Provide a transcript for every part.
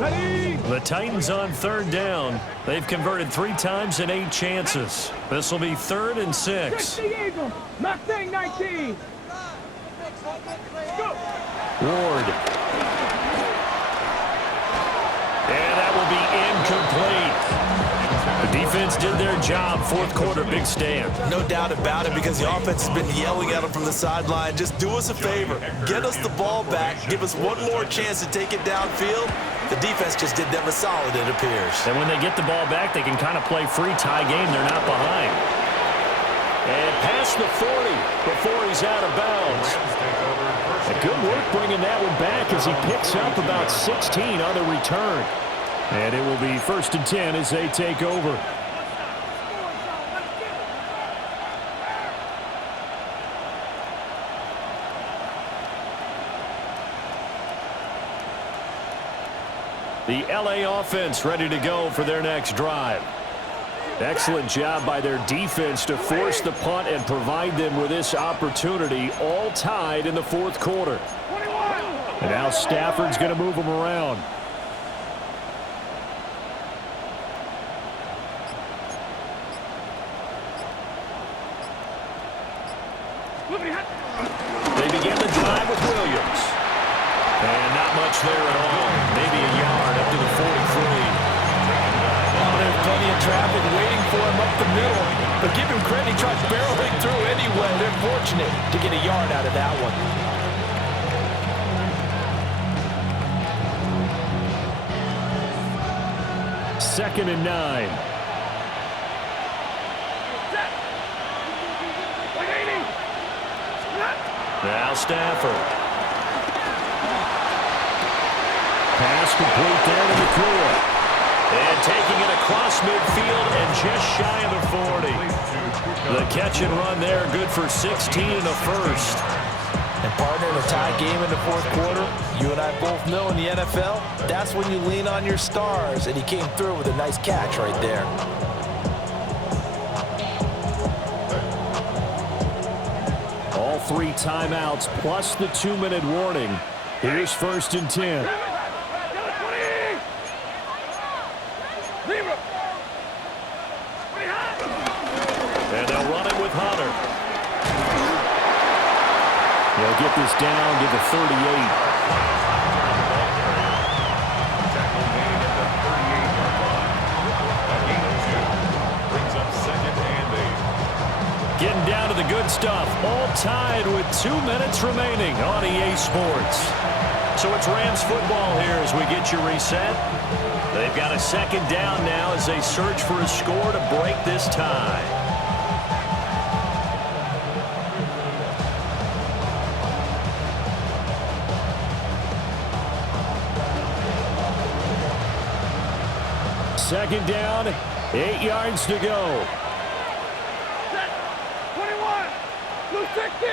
The Titans on third down. They've converted 3 times in 8 chances. This will be 3rd and 6. Ward. And that will be incomplete. The defense did their job. 4th quarter, big stand. No doubt about it, because the offense has been yelling at them from the sideline. Just do us a favor. Get us the ball back. Give us one more chance to take it downfield. The defense just did them a solid, it appears. And when they get the ball back, they can kind of play free tie game. They're not behind. And past the 40 before he's out of bounds. A good work bringing that one back as he picks up about 16 on the return. And it will be 1st and 10 as they take over. The LA offense ready to go for their next drive. Excellent job by their defense to force the punt and provide them with this opportunity, all tied in the 4th quarter. And now Stafford's going to move them around. They begin the drive with Williams. And not much there at all. Maybe a yard up to the 43. Oh, there's plenty of traffic waiting for him up the middle. But give him credit, he tried barreling through anyway. They're fortunate to get a yard out of that one. Second and 9. Now Stafford. Pass complete there to the clear. And taking it across midfield and just shy of the 40. The catch and run there, good for 16 and a first. And partner, in a tie game in the 4th quarter, you and I both know in the NFL, that's when you lean on your stars. And he came through with a nice catch right there. All 3 timeouts plus the 2-minute warning. Here's 1st and 10. And they'll run it with Hunter. They'll get this down to the 38. Getting down to the good stuff. All tied with 2 minutes remaining on EA Sports. So it's Rams football here as we get you reset. They've got a 2nd down now as they search for a score to break this tie. Second down, 8 yards to go. 60.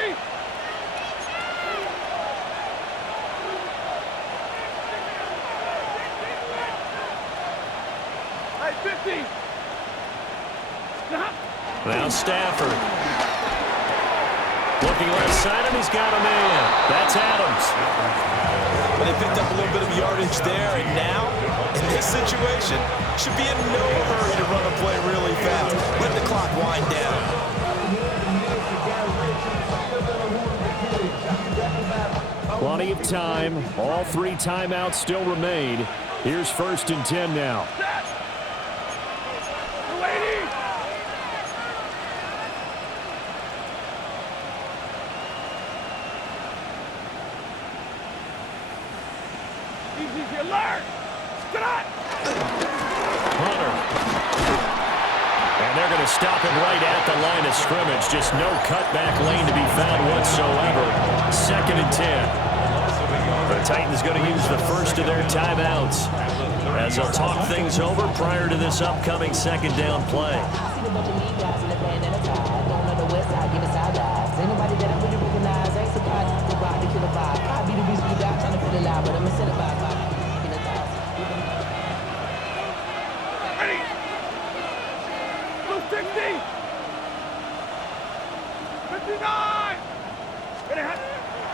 Hey, 50. Stop. Now Stafford. Looking left side, and he's got a man. That's Adams. But they picked up a little bit of yardage there, and now, in this situation, should be in no hurry to run a play really fast. Let the clock wind down. Plenty of time. All 3 timeouts still remain. Here's 1st and 10 now. Hunter. And they're going to stop him right at the line of scrimmage. Just no cutback lane to be found whatsoever. 2nd and 10. The Titans going to use the first of their timeouts as they'll talk things over prior to this upcoming 2nd down play.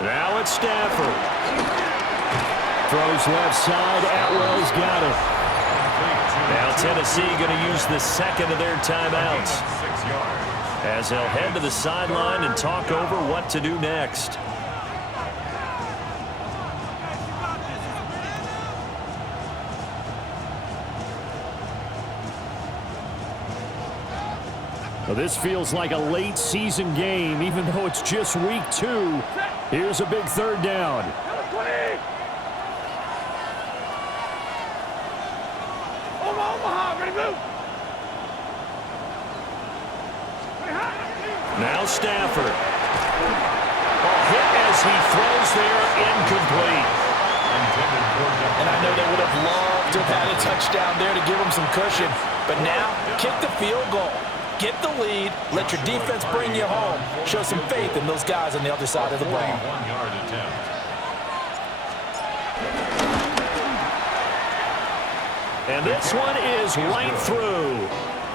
Now it's Stafford. throws left side. Atwell's got it. Now Tennessee going to use the second of their timeouts, as they'll head to the sideline and talk over what to do next. Well, this feels like a late season game, even though it's just week 2. Here's a big third down. Omaha, ready to move. Now Stafford. A hit as he throws there, incomplete. And I know they would have loved to have had a touchdown there to give them some cushion. But now, kick the field goal. Get the lead. Let your defense bring you home. Show some faith in those guys on the other side of the ball. And this one is right through.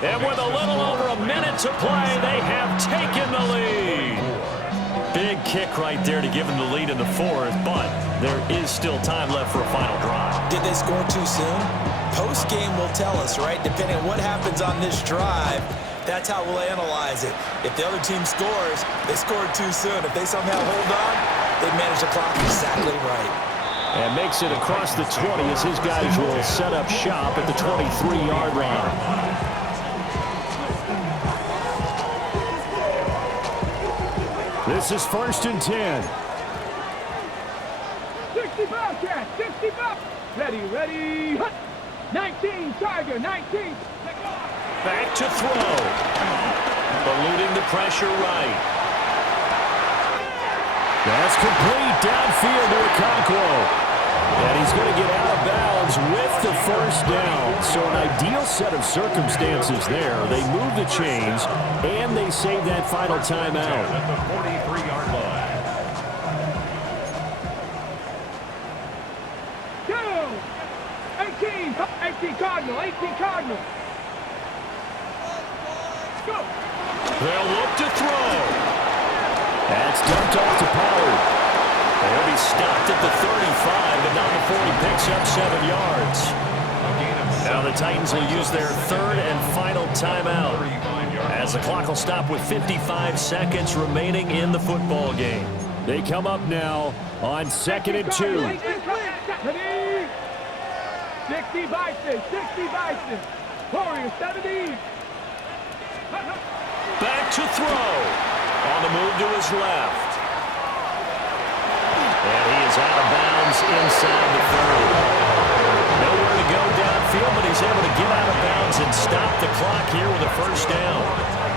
And with a little over a minute to play, they have taken the lead. Big kick right there to give them the lead in the fourth, but there is still time left for a final drive. Did they score too soon? Post-game will tell us, right? Depending on what happens on this drive, that's how we'll analyze it. If the other team scores, they scored too soon. If they somehow hold on, they manage the clock exactly right. And makes it across the 20 as his guys will set up shop at the 23-yard line. This is 1st and 10. 65, Cat, 65. Ready. 19, Tiger, 19. Back to throw. Eluding the pressure right. That's complete downfield to Okonkwo. And he's going to get out of bounds with the first down. So an ideal set of circumstances there. They move the chains, and they save that final timeout. At the 43-yard line. Go! 18 Cardinal, 18 Cardinal. Go! They'll look to throw. That's dumped off to Pollard. He'll be stopped at the 35, but not before he picks up 7 yards. Now the Titans will use their third and final timeout, as the clock will stop with 55 seconds remaining in the football game. They come up now on 2nd and 2. 60 Bison, 60 Bison. Warriors, 70. Back to throw. On the move to his left. And he is out of bounds inside the 30. Nowhere to go downfield, but he's able to get out of bounds and stop the clock here with a first down.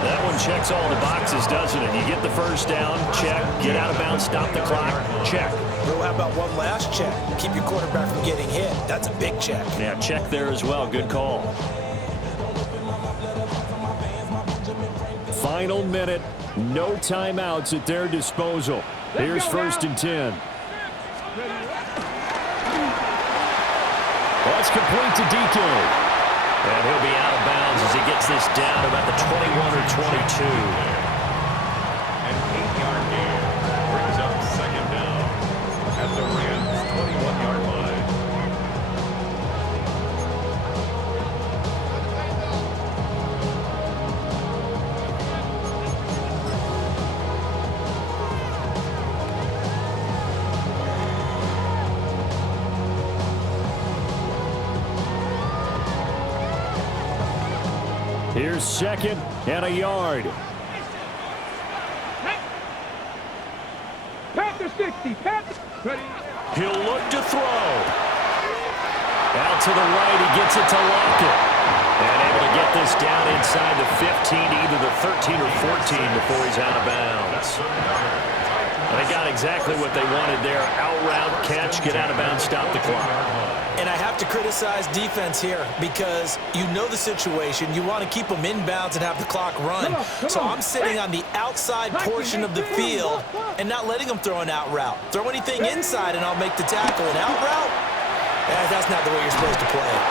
That one checks all the boxes, doesn't it? You get the first down, check. Get out of bounds, stop the clock, check. Well, how about one last check? Keep your quarterback from getting hit. That's a big check. Yeah, check there as well. Good call. Final minute. No timeouts at their disposal. Here's 1st and 10. That's complete to DK. And he'll be out of bounds as he gets this down about the 21 or 22. An 8-yard gain brings up 2nd down at the Rams' 21-yard line. Here's 2nd and a yard. Panther 60, Panther. Ready. He'll look to throw. Out to the right, he gets it to Lockett. And able to get this down inside the 15, either the 13 or 14 before he's out of bounds. And they got exactly what they wanted there. Out route, catch, get out of bounds, stop the clock. And I have to criticize defense here because you know the situation. You want to keep them inbounds and have the clock run. So I'm sitting on the outside portion of the field and not letting them throw an out route. Throw anything inside and I'll make the tackle. An out route? That's not the way you're supposed to play it.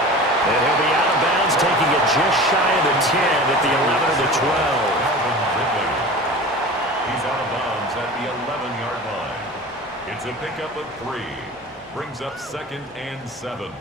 And he'll be out of bounds, taking it just shy of the 10 at the 11 or the 12. He's out of bounds at the 11-yard line. It's a pickup of 3. Brings up 2nd and 7.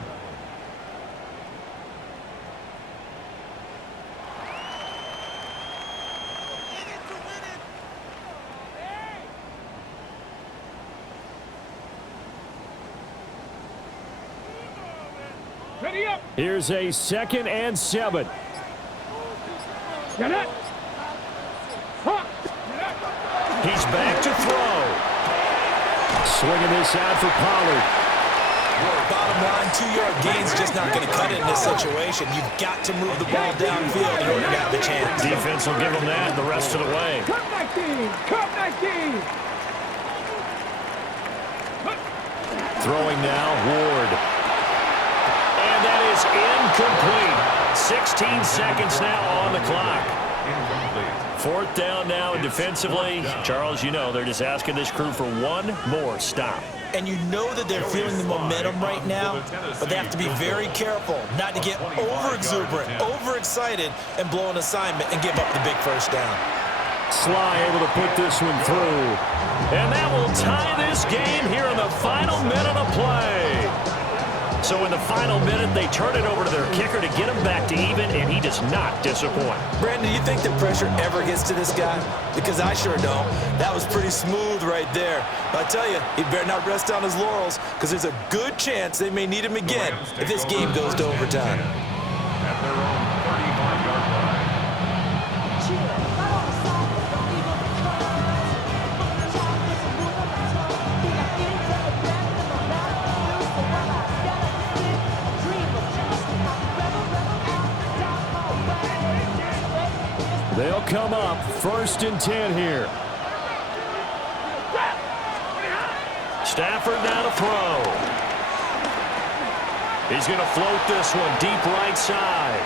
Ready up. Here's a 2nd and 7. Get it. Huh. He's back to throw. Swinging this out for Pollard. Bottom line, 2-yard gain's just not going to cut it in this situation. You've got to move the ball downfield in order to have the chance. Defense will give them that the rest of the way. Cup 19. Cup 19. Throwing now, Ward. And that is incomplete. 16 seconds now on the clock. Incomplete. 4th down now, and defensively, Charles, you know, they're just asking this crew for one more stop. And you know that they're feeling the momentum right now, but they have to be very careful not to get over-exuberant, overexcited, and blow an assignment and give up the big first down. Sly able to put this one through. And that will tie this game here in the final minute of play. So in the final minute, they turn it over to their kicker to get him back to even, and he does not disappoint. Brandon, do you think the pressure ever gets to this guy? Because I sure don't. That was pretty smooth right there. But I tell you, he better not rest on his laurels, because there's a good chance they may need him again if this game goes to overtime. At their own 35-yard line. They'll come up 1st and 10 here. Stafford now to throw. He's going to float this one deep right side.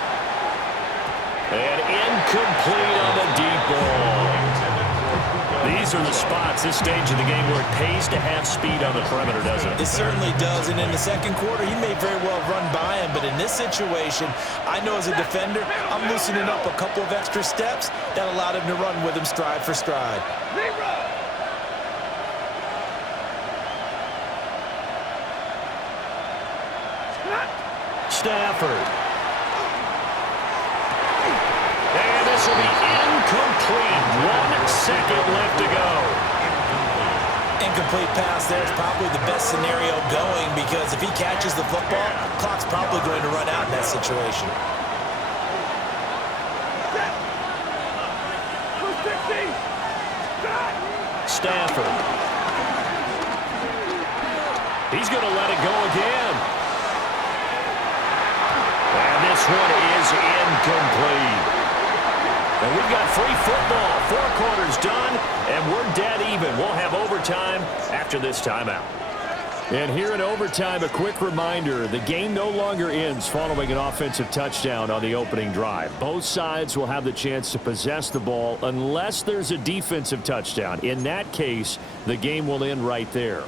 And incomplete on the deep ball. These are the spots, this stage of the game, where it pays to have speed on the perimeter, doesn't it? It certainly does, and in the second quarter, he may very well run by him, but in this situation, I know as a defender, I'm loosening up a couple of extra steps that allowed him to run with him stride for stride. Stafford. And this will be incomplete. 1 second left to go. Incomplete pass there is probably the best scenario going, because if he catches the football, clock's probably going to run out in that situation. Stafford. He's going to let it go again. And this one is incomplete. And we've got free football. 4 quarters done, and we're dead even. We'll have overtime after this timeout. And here in overtime, a quick reminder, the game no longer ends following an offensive touchdown on the opening drive. Both sides will have the chance to possess the ball unless there's a defensive touchdown. In that case, the game will end right there.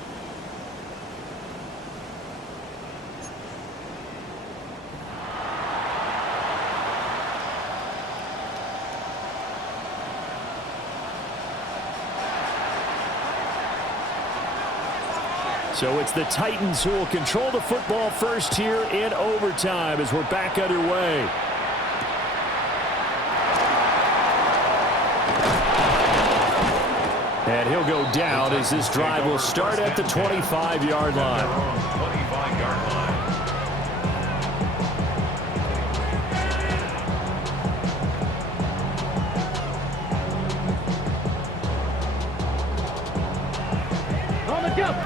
So it's the Titans who will control the football first here in overtime as we're back underway. And he'll go down as this drive will start at the 25-yard line. 25-yard line.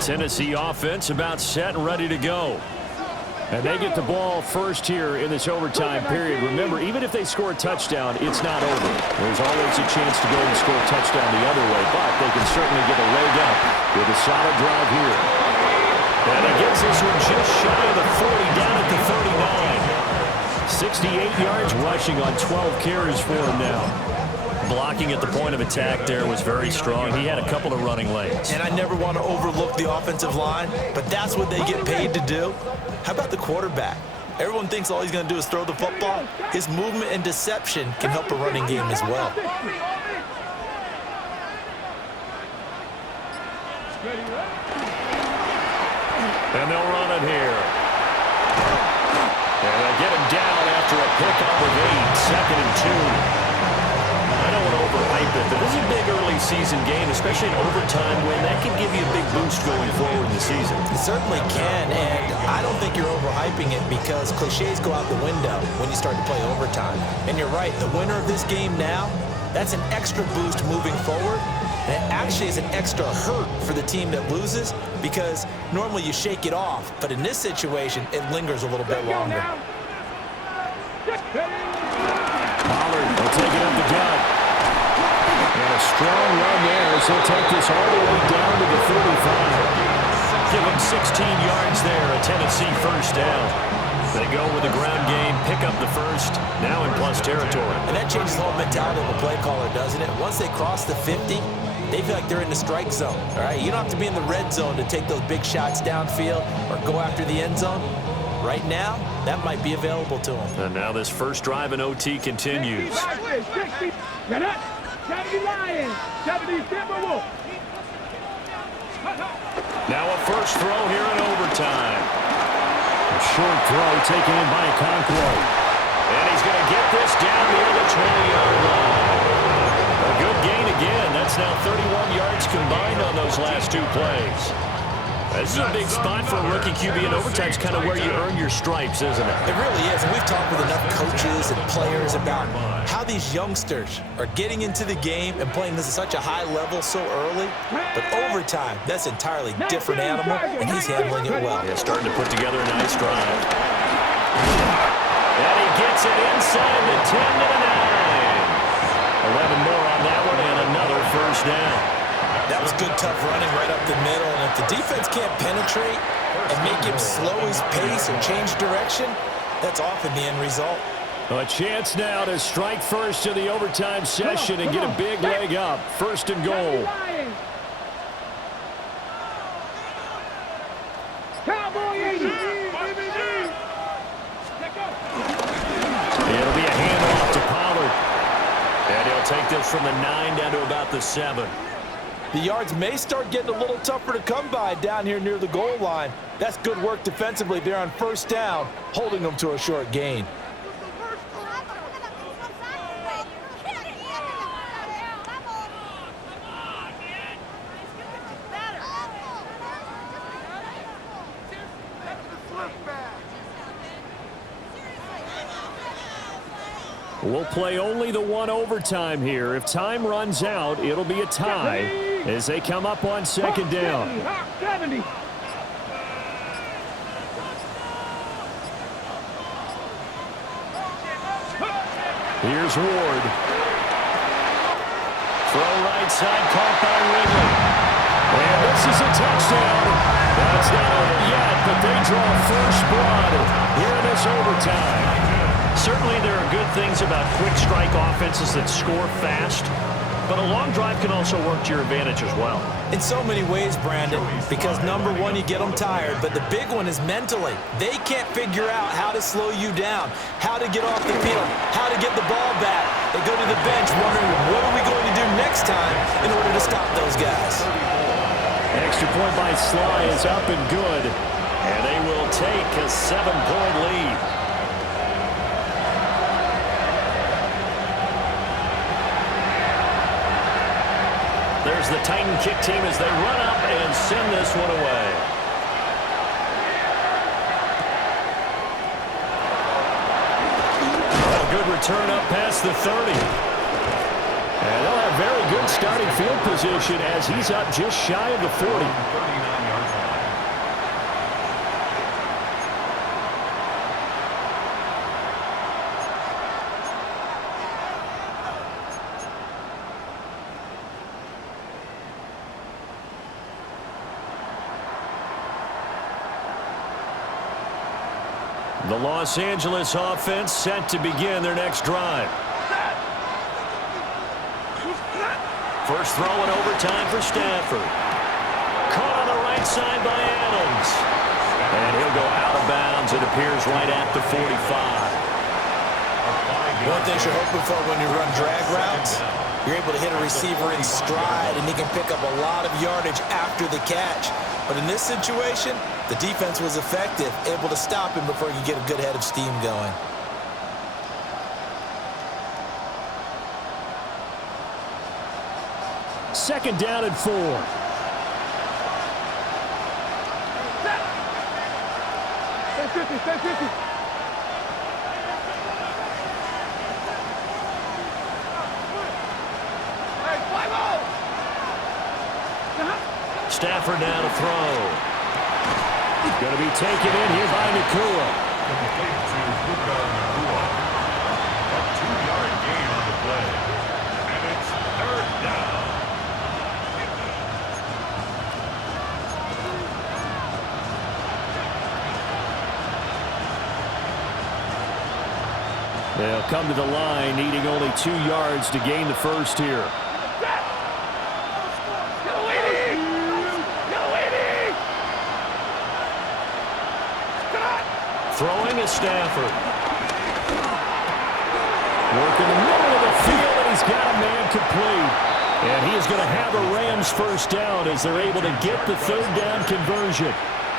Tennessee offense about set and ready to go. And they get the ball first here in this overtime period. Remember, even if they score a touchdown, it's not over. There's always a chance to go and score a touchdown the other way, but they can certainly get a leg up with a solid drive here. And he gets this one just shy of the 40, down at the 39. 68 yards rushing on 12 carries for him now. Blocking at the point of attack there was very strong. He had a couple of running lanes. And I never want to overlook the offensive line, but that's what they get paid to do. How about the quarterback? Everyone thinks all he's going to do is throw the football. His movement and deception can help a running game as well. And they'll run it here. And they'll get him down after a pickup of 8, 2nd and 2. I don't want to overhype it, but this is a big early season game, especially an overtime win. That can give you a big boost going forward in the season. It certainly can, and I don't think you're overhyping it because cliches go out the window when you start to play overtime. And you're right, the winner of this game now, that's an extra boost moving forward. And it actually is an extra hurt for the team that loses because normally you shake it off, but in this situation, it lingers a little bit longer. Pollard will take it up the gut. And a strong run there as he'll take this all the way down to the 35. Give him 16 yards there, a Tennessee first down. They go with the ground game, pick up the first, now in plus territory. And that changes the whole mentality of a play caller, doesn't it? Once they cross the 50, they feel like they're in the strike zone, all right? You don't have to be in the red zone to take those big shots downfield or go after the end zone. Right now, that might be available to them. And now this first drive in OT continues. Now a first throw here in overtime. A short throw taken in by Okonkwo. And he's going to get this down near the 20-yard line. A good gain again. That's now 31 yards combined on those last 2 plays. This is a big spot for a rookie QB, and overtime's kind of where you earn your stripes, isn't it? It really is, and we've talked with enough coaches and players about how these youngsters are getting into the game and playing this at such a high level so early. But overtime, that's an entirely different animal, and he's handling it well. Yeah, starting to put together a nice drive. And he gets it inside the 10 to the 9. 11 more on that one, and another first down. That was good, tough running right up the middle. And if the defense can't penetrate and make him slow his pace or change direction, that's often the end result. A chance now to strike first in the overtime session and get a big leg up. First and goal. It'll be a handoff to Pollard. And he'll take this from the 9 down to about the 7. The yards may start getting a little tougher to come by down here near the goal line. That's good work defensively there on first down, holding them to a short gain. We'll play only the one overtime here. If time runs out, it'll be a tie as they come up on second down. Here's Ward. Throw right side, caught by Ridley. And this is a touchdown. That's not over yet, but they draw first blood here in this overtime. Certainly there are good things about quick strike offenses that score fast, but a long drive can also work to your advantage as well. In so many ways, Brandon, because number one, you get them tired, but the big one is mentally. They can't figure out how to slow you down, how to get off the field, how to get the ball back. They go to the bench wondering, what are we going to do next time in order to stop those guys? Extra point by Sly is up and good, and they will take a 7-point lead. There's the Titan kick team as they run up and send this one away. A good return up past the 30. And they'll have very good starting field position as he's up just shy of the 40. The Los Angeles offense set to begin their next drive. First throw in overtime for Stafford. Caught on the right side by Adams. And he'll go out of bounds. It appears right at the 45. One thing you're hoping for when you run drag routes, You're able to hit a receiver in stride, and he can pick up a lot of yardage after the catch. But in this situation, the defense was effective, able to stop him before he could get a good head of steam going. Second down and 4. Stay 50, stay 50. Hey, 5-0. Stafford now to throw. Going to be taken in here by Nakua. Complete to Puka Nakua. A 2-yard gain on the play. And it's third down. They'll come to the line, needing only 2 yards to gain the first here. Throwing is Stafford. Working the middle of the field, and he's got a man complete. And he is going to have a Rams first down as they're able to get the third down conversion.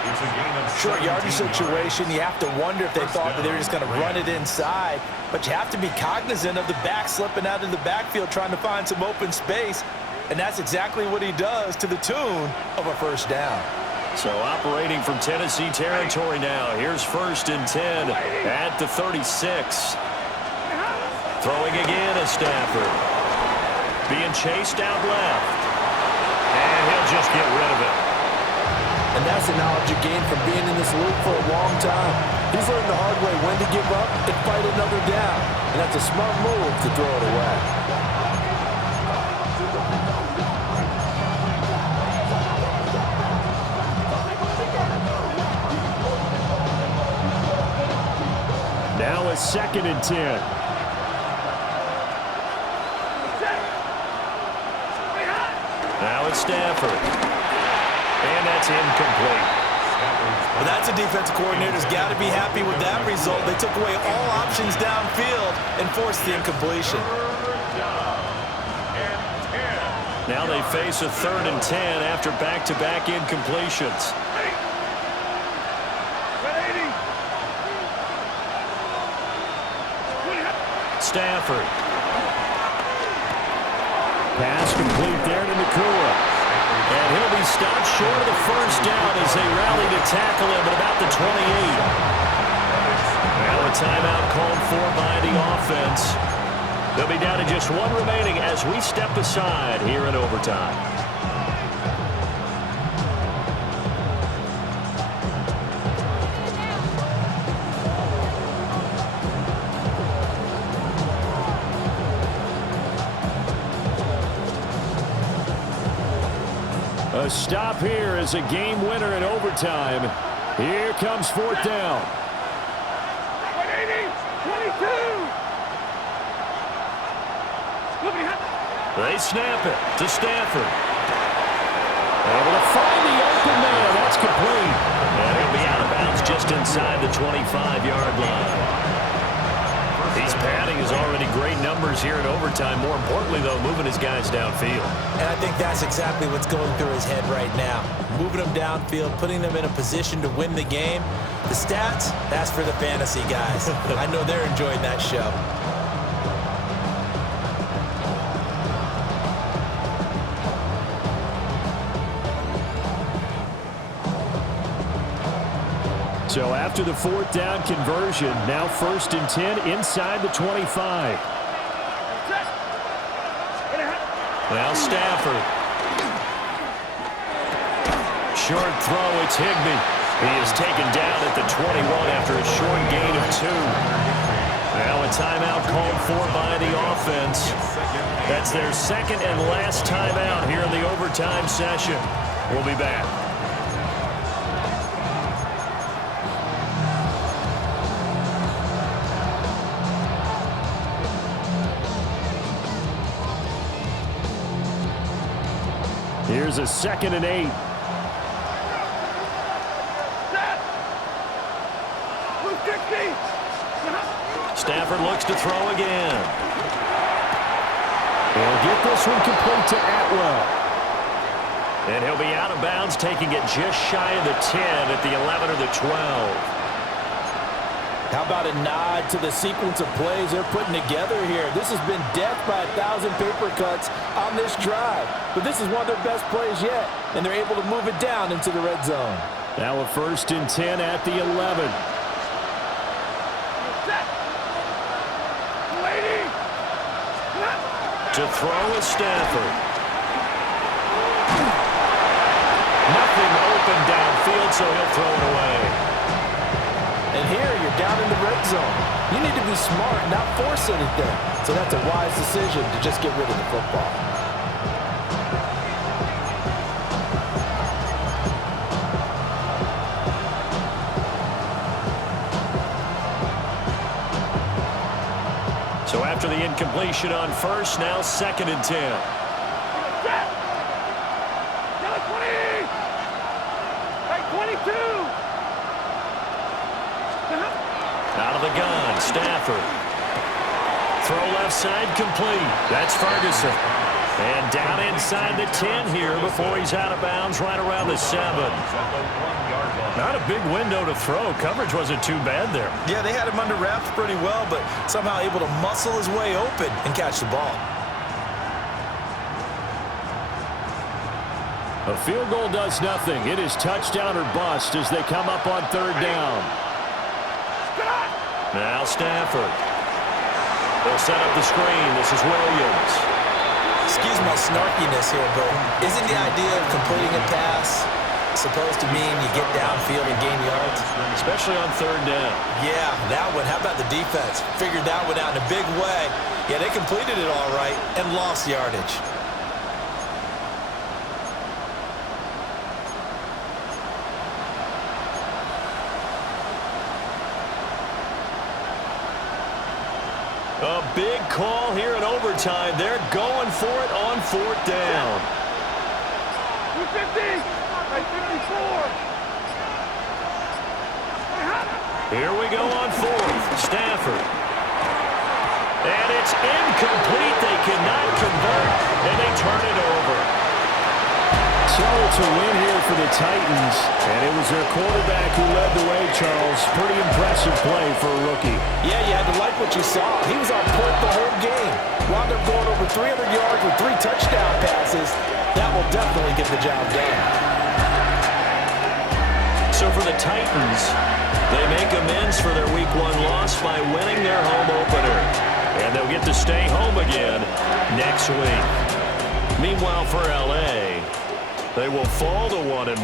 It's a gain of Short yardage 17 situation, yards. you have to wonder if they thought that they were just going to run it inside. But you have to be cognizant of the back slipping out of the backfield trying to find some open space. And that's exactly what he does to the tune of a first down. So operating from Tennessee territory now. Here's 1st and 10 at the 36. Throwing again is Stafford. Being chased out left. And he'll just get rid of it. And that's the knowledge you gain from being in this league for a long time. He's learned the hard way when to give up and fight another down. And that's a smart move to throw it away. Now it's 2nd and 10. Now it's Stafford. And that's incomplete. Well, that's a defensive coordinator's got to be happy with that result. They took away all options downfield and forced the incompletion. Now they face a 3rd and 10 after back-to-back incompletions. Stafford. Pass complete there to Nakua. And he'll be stopped short of the first down as they rally to tackle him at about the 28. Now a timeout called for by the offense. They'll be down to just 1 remaining as we step aside here in overtime. A stop here is a game winner in overtime. Here comes 4th down. 22. They snap it to Stafford. Able to find the open man. That's complete. And it'll be out of bounds just inside the 25-yard line. He's padding his already great numbers here in overtime. More importantly, though, moving his guys downfield. And I think that's exactly what's going through his head right now. Moving them downfield, putting them in a position to win the game. The stats, that's for the fantasy guys. I know they're enjoying that show. So after the 4th down conversion, now 1st and 10 inside the 25. Now Stafford. Short throw, it's Higbee. He is taken down at the 21 after a short gain of 2. Now a timeout called for by the offense. That's their 2nd and last timeout here in the overtime session. We'll be back. Here's a 2nd and 8. Stafford looks to throw again. He'll get this one complete to Atwell. And he'll be out of bounds, taking it just shy of the 10 at the 11 or the 12. How about a nod to the sequence of plays they're putting together here? This has been death by 1,000 paper cuts on this drive. But this is one of their best plays yet, and they're able to move it down into the red zone. Now a 1st and 10 at the 11. To throw is Stafford. Nothing open downfield, so he'll throw it away. And here you're down in the red zone. You need to be smart, not force anything. So that's a wise decision to just get rid of the football. So after the incompletion on 1st, now 2nd and 10. Out of the gun, Stafford. Throw left side complete. That's Ferguson. And down inside the 10 here before he's out of bounds right around the 7. Not a big window to throw. Coverage wasn't too bad there. Yeah, they had him under wraps pretty well, but somehow able to muscle his way open and catch the ball. A field goal does nothing. It is touchdown or bust as they come up on 3rd down. Now Stafford. They'll set up the screen. This is Williams. Excuse my snarkiness here, but isn't the idea of completing a pass supposed to mean you get downfield and gain yards? Especially on 3rd down. Yeah, that one. How about the defense? Figured that one out in a big way. Yeah, they completed it all right and lost yardage. A big call here in overtime. They're going for it on 4th down. 250. 54. Here we go on 4th. Stafford. And it's incomplete. They cannot convert, and they turn it over. So it's a win here for the Titans, and it was their quarterback who led the way, Charles. Pretty impressive play for a rookie. Yeah, you had to like what you saw. He was on point the whole game. Wound up going over 300 yards with 3 touchdown passes. That will definitely get the job done. So for the Titans, they make amends for their Week 1 loss by winning their home opener. And they'll get to stay home again next week. Meanwhile, for L.A., they will fall to 1-1.